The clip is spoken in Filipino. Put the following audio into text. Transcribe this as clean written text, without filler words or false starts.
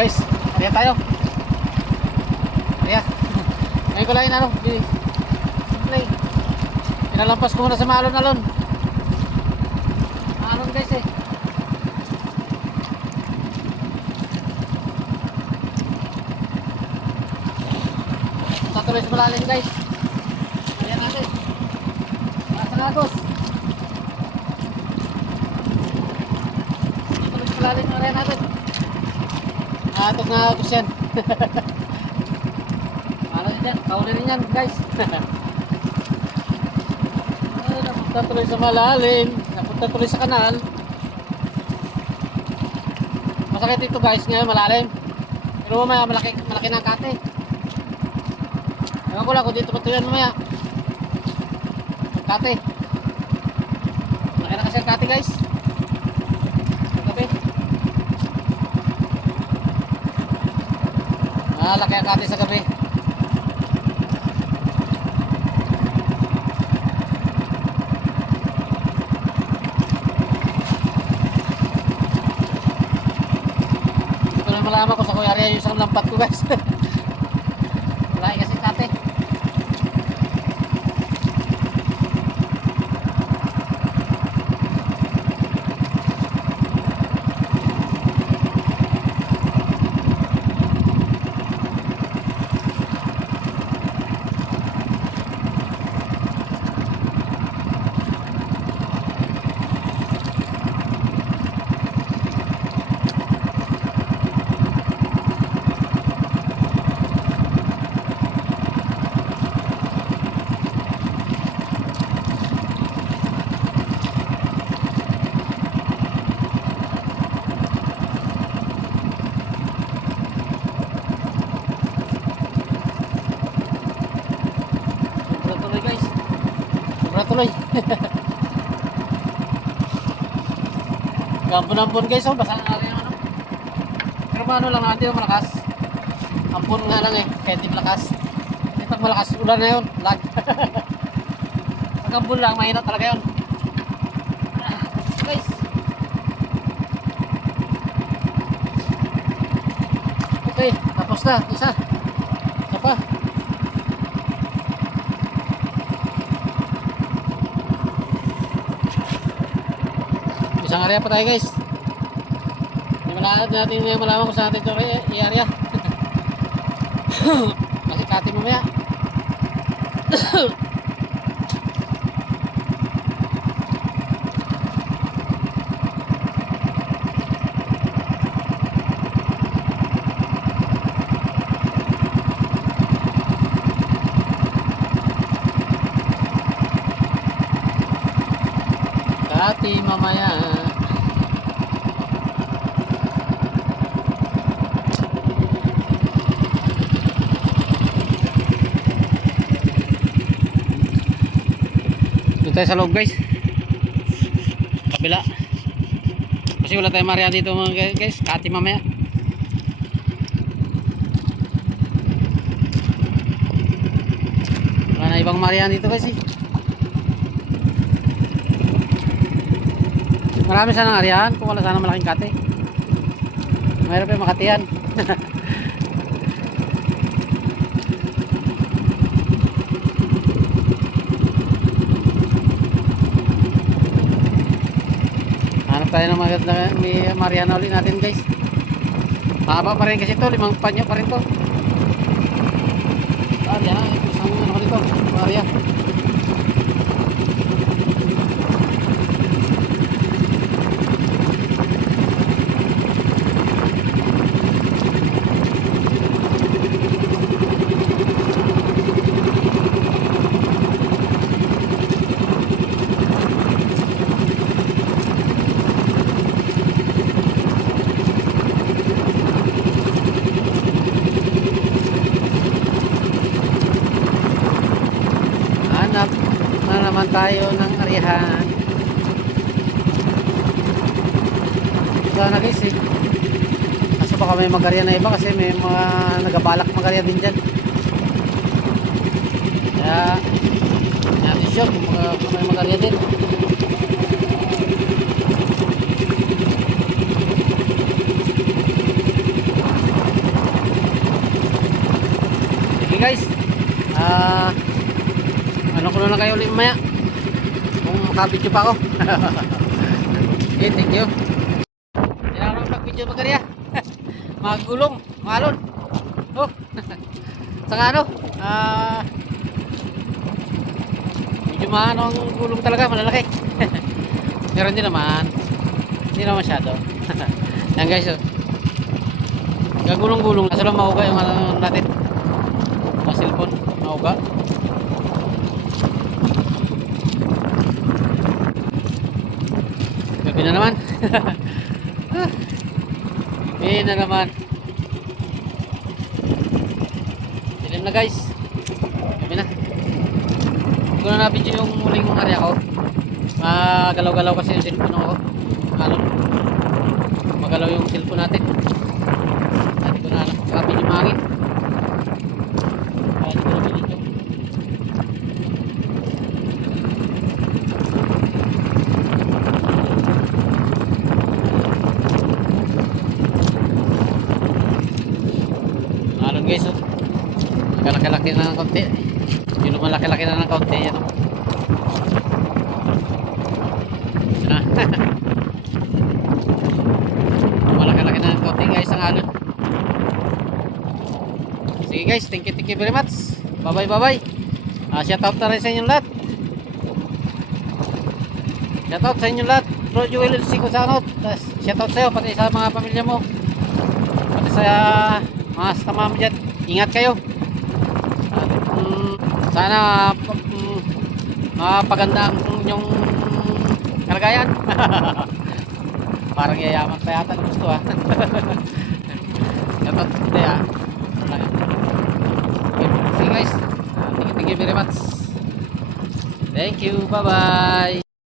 guys, kaya tayo. Kaya. Ngayon ko lang yun, play. Pinalampas ko muna sa maalon-alon. Maalon guys eh. Tatuloy sa malalim guys. Kaya natin. Masangatos. Tatuloy sa malalim na rin natin. Atos na atos yan. Ano yan? Kauli rin yan guys. Napunta tuloy sa malalim. Napunta tuloy sa kanal. Masakit ito guys ngayon malalim. Pero mamaya malaki na kate. Ewan ko lang kung dito pa ito yan mamaya. Kate. Malaki na kasi ang kate guys. Kate. Laki ang kate sa gabi. Ito na malaman ko sa Kuya Arya yung isang lampat ko guys. Malaki kasi kate. Tuloy. Gampon-ampon guys, oh, basa na rin ano. Pero paano lang natin yung malakas. Ampon nga lang eh, kahit di malakas. Kasi pag malakas, ulan na yun, lag. Pag ampon lang, mahina talaga yun. Guys. Okay, tapos na, isa. Isa pa. Isang area pa tayo guys. Malaad natin yung malaman kung saan natin ito i-area. Kasi kati mamaya. Kati mamaya. Dito tayo sa loob guys. Kabila. Kasi wala tayong marihan dito mga guys. Kati mamaya. Wala na ibang marihan dito guys eh. Marami sanang arihan kung wala sana malaking kate. Mayroon pa yung makatihan. Hanap tayo ng maganda may marihan ulit natin guys. Mahaba pa rin kasi ito, 5 panyo pa rin to. Yan na, isang ano dito, marihan. Na naman tayo ng arihan. Sana guys eh. Kaso baka may mag-arihan na iba kasi may mga nagabalak mag-arihan din dyan. Kaya natin sure kung may mag-arihan din. Ano ko na lang kayo ulit mamaya. Kung makabidyo pa ako. Okay, thank you. Hindi na ako mag-video magkarya. Magulong, malon. Oh. Saka ano, medyo maano ang gulong talaga, malalaki. Pero hindi naman masyado. Yan guys, oh. Gagulong-gulong. Kaso lang mauga yung ano natin. Mga cellphone, mauga. Gabi na naman. Gabi na naman. Dilim na guys. Gabi na. Hindi ko na na-video yung muling area ko. Magalaw-galaw kasi yung cellphone ko. Magalaw yung cellphone natin. Hindi ko na alam kung saka video mahangin. Kaya hindi ko na video. Alon guys, oh. Nakalaki-laki na ng konti. Yung lumalaki-laki na ng konti, yan, oh. Yan na. Lumalaki-laki na ng konti guys ang alon. Sige guys, thank you very much. Bye bye. Shout out na rin sa inyong lahat. Shout out sa inyong lahat. Bro Joel Sico sa ano. Shout out sa iyo pati sa mga pamilya mo. Pati sa mga tama mo dyan. Ingat kayo. At, sana mapaganda ang inyong kalagayan. Parang yayaman pa yata ng gusto ha. Shout out today ha. Okay guys, thank you very much. Thank you, bye bye.